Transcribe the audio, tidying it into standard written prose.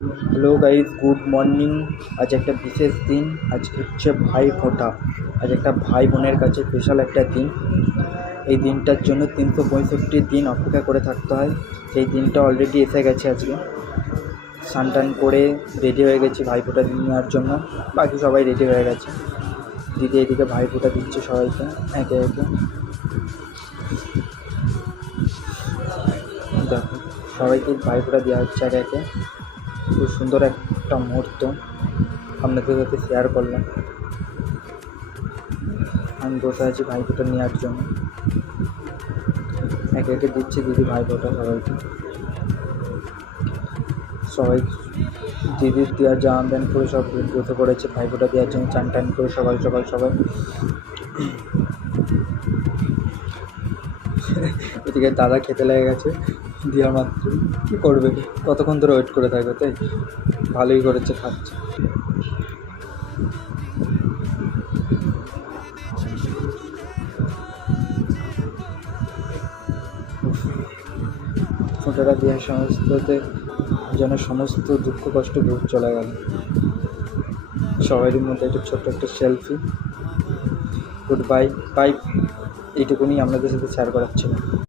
Hello guys, good morning. আজ একটা বিশেষ দিন। আজকে হচ্ছে ভাই ফোঁটা। আজ একটা ভাই বোনের কাছে স্পেশাল একটা দিন। এই দিনটার জন্য 365 দিন অপেক্ষা করে থাকতে হয়। সেই দিনটা অলরেডি এসে গেছে। আজকে স্নান টান করে রেডি হয়ে গেছি ভাই ফোঁটা নেওয়ার জন্য। বাকি সবাই রেডি হয়ে গেছে। দিদি এদিকে ভাই ফোঁটা দিচ্ছে সবাইকে একে একে। দেখো, সবাইকে ভাই ফোঁটা দেওয়া হচ্ছে একে একে। খুব সুন্দর একটা মুহূর্ত আপনাদের সাথে শেয়ার করলাম। আমি বসে আছি ভাই ফোঁটা নেওয়ার জন্য। একে একে দিচ্ছি দিদি ভাই ফোঁটা সবাইকে। সবাই দিদির দেওয়ার জামা প্যান্ট করে সব বসে পড়েছে ভাই ফোঁটা দেওয়ার জন্য, চান টান করে সকাল সকাল সবাই। এদিকে দাদা খেতে লেগে গেছে দেওয়া মাত্র। কী করবে, কতক্ষণ ধরে ওয়েট করে থাকবে, তাই ভালোই করেছে, খাচ্ছে। ফোঁটাটা দেওয়ার সমস্ততে যেন সমস্ত দুঃখ কষ্ট ভুল চলে গেল। সবারই মধ্যে একটা ছোট্ট একটা সেলফি। গুড বাই বাই, এইটুকুনি আপনাদের সাথে শেয়ার করার ছিল।